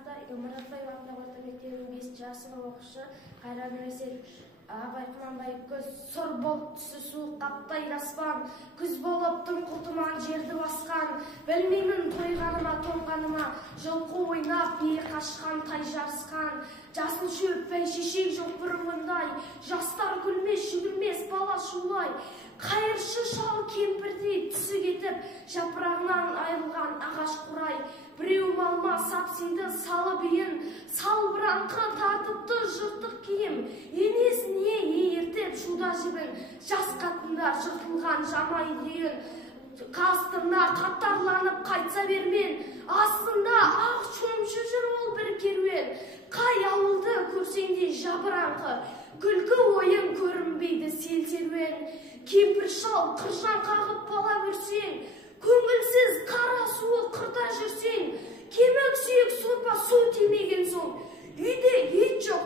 Мұратбаев атындағы орта мектебінің 5-ші сынып оқушы Қайран Өсел. Абай Құнанбаев көз сұр болып түсі суық қаптай аспан, күз болып тым құтыман жерді басқан, білмеймін тойғаныма тоңғаныма, жылқы ойнап бие қашқан тай жарысқан, жасыл шөп бәйшешек жоқ бұрынғындай, жастар күлмес жүгірмес бала шулай, қайыршы шал кемпірдей түсі кетіп, жапырағынан айырылған ағаш қурай, біреу малма сапсиды салы биін, салбыраңқы тартыпты жыртық киім, енесіне ертіп шуда жібін, жас қатында жыртылған жамай дейін, қастырына қатарланып қайтса бермен, астында ақ шөмші жүр ол бір керуен, қай ауылды көрсеңде жабыраңқы, күлкі ойын көрінбейді сел серуен, кемпір шал қыржан қағып бала бүрсең, көңілсіз қара суы қырта жүрсең, кемік сүйек сорпа су тимеген соң, үйде ет жоқ,